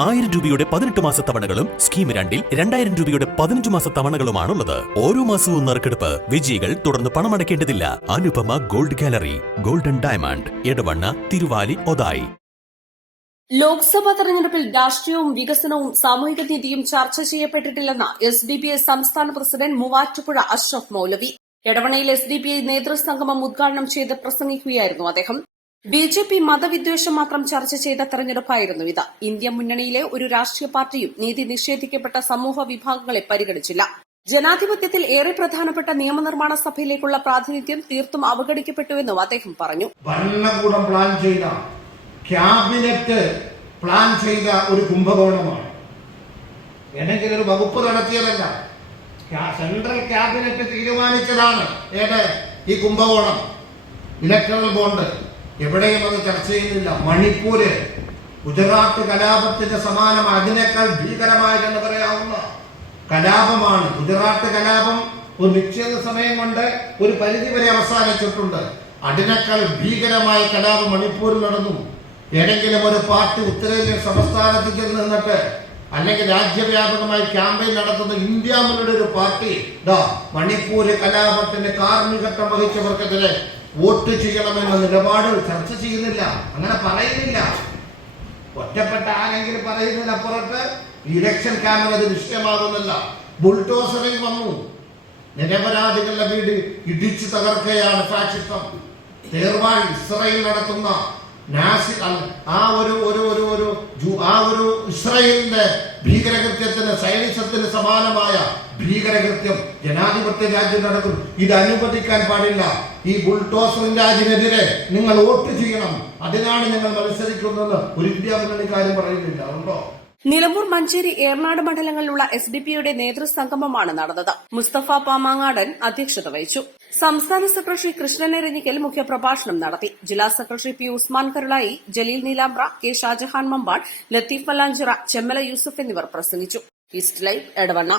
1000 രൂപയുടെ 18 മാസ തവണകളും സ്കീം 2-ൽ 2000 രൂപയുടെ 15 മാസ തവണകളുമാണുള്ളത്. ഓരോ മാസവും നറുക്കെടുപ്പ്. വിജയികൾ തുടർന്ന് പണമടയ്ക്കേണ്ടതില്ല. Anupama gold gallery, golden diamond, Edavanna, Thiruvali, Othayi. Lok Sabha തെരഞ്ഞെടുപ്പിൽ രാഷ്ട്രീയവും വികസനവും സാമൂഹിക നീതിയും ചർച്ച ചെയ്യപ്പെട്ടിട്ടില്ലെന്ന് SDPI സംസ്ഥാന പ്രസിഡന്റ് മൂവാറ്റുപുഴ അഷ്റഫ് മൌലവി. എടവണ്ണയിൽ SDPI നേതൃസംഗമം ഉദ്ഘാടനം ചെയ്ത് പ്രസംഗിക്കുകയായിരുന്നു അദ്ദേഹം. BJP മതവിദ്വേഷം മാത്രം ചർച്ച ചെയ്ത തെരഞ്ഞെടുപ്പായിരുന്നു ഇത്. ഇന്ത്യ മുന്നണിയിലെ ഒരു രാഷ്ട്രീയ പാർട്ടിയും നീതി നിഷേധിക്കപ്പെട്ട സമൂഹ വിഭാഗങ്ങളെ പരിഗണിച്ചില്ല. ജനാധിപത്യത്തിൽ ഏറെ പ്രധാനപ്പെട്ട നിയമനിർമ്മാണ സഭയിലേക്കുള്ള പ്രാതിനിധ്യം തീർത്തും അവഗണിക്കപ്പെട്ടുവെന്നും അദ്ദേഹം പറഞ്ഞു. ഭരണകൂടം പ്ലാൻ ചെയ്ത, ക്യാബിനറ്റ് പ്ലാൻ ചെയ്ത ഒരു കുംഭകോണമാണ്. ഏതെങ്കിലും ഒരു വകുപ്പ് നടത്തിയതല്ല, സെൻട്രൽ ക്യാബിനറ്റ് തീരുമാനിച്ചതാണ് ഈ കുംഭകോണം. ഇലക്ട്രൽ ബോണ്ട് എവിടെയും അത് ചർച്ച ചെയ്യുന്നില്ല. മണിപ്പൂര്, ഗുജറാത്ത് കലാപത്തിന്റെ സമാനം, അതിനേക്കാൾ ഭീകരമായതെന്ന് പറയാവുന്ന കലാപമാണ്. ഗുജറാത്ത് കലാപം ഒരു നിശ്ചിത സമയം കൊണ്ട് ഒരു പരിധിവരെ അവസാനിച്ചിട്ടുണ്ട്. അതിനേക്കാൾ ഭീകരമായ കലാപം മണിപ്പൂരിൽ നടന്നു. ഏതെങ്കിലും ഒരു പാർട്ടി ഉത്തരേന്ത്യൻ സംസ്ഥാനത്ത് ചെന്ന് നിന്നിട്ട് അല്ലെങ്കിൽ രാജ്യവ്യാപകമായി ക്യാമ്പയിൻ നടത്തുന്ന ഇന്ത്യ മുന്നണിയുടെ ഒരു പാർട്ടി മണിപ്പൂര് കലാപത്തിന് കാർമ്മികത്വം വഹിച്ചവർക്കെതിരെ വോട്ട് ചെയ്യണമെന്ന നിലപാട് ചർച്ച ചെയ്യുന്നില്ല, അങ്ങനെ പറയുന്നില്ല. ഒറ്റപ്പെട്ട ആരെങ്കിലും പറയുന്നതിനപ്പുറത്ത് ഇലക്ഷൻ ക്യാമ്പിന് അത് വിഷയമാകുന്നില്ല. ബുൾഡോസറിൽ വന്നു, നിരപരാധികളുടെ വീട് ഇടിച്ചു തകർക്കുകയാണ് ഫാഷിസം. തേർവാൾ ഇസ്രായേൽ നടത്തുന്ന ഇസ്രായേലിന്റെ ഭീകരകൃത്യത്തിന്, സൈനിസത്തിന് സമാനമായ ഭീകരകൃത്യം ജനാധിപത്യ രാജ്യം നടക്കും. ഇത് അനുവദിക്കാൻ പാടില്ല. ഈ ബുൾഡോസറിന്റെ അതിനെതിരെ നിങ്ങൾ വോട്ട് ചെയ്യണം, അതിനാണ് നിങ്ങൾ മത്സരിക്കുന്നതെന്ന് ഒരു ഇന്ത്യ മുന്നണിക്കാരും പറയുന്നില്ല. ഉണ്ടോ? നിലമ്പൂർ, മഞ്ചേരി, ഏറനാട് മണ്ഡലങ്ങളിലുള്ള SDPIയുടെ നേതൃസംഗമമാണ് നടന്നത്. മുസ്തഫ പാമാങ്ങാടൻ അധ്യക്ഷത വഹിച്ചു. സംസ്ഥാന സെക്രട്ടറി കൃഷ്ണൻ എരഞ്ഞിക്കൽ മുഖ്യപ്രഭാഷണം നടത്തി. ജില്ലാ secretary P. Usman Karulai, Jaleel Neelambra, K. Shajahan Mambad, Latheef Mallanchira, Chemmala Yusuf എന്നിവർ പ്രസംഗിച്ചു. East live, Edavanna.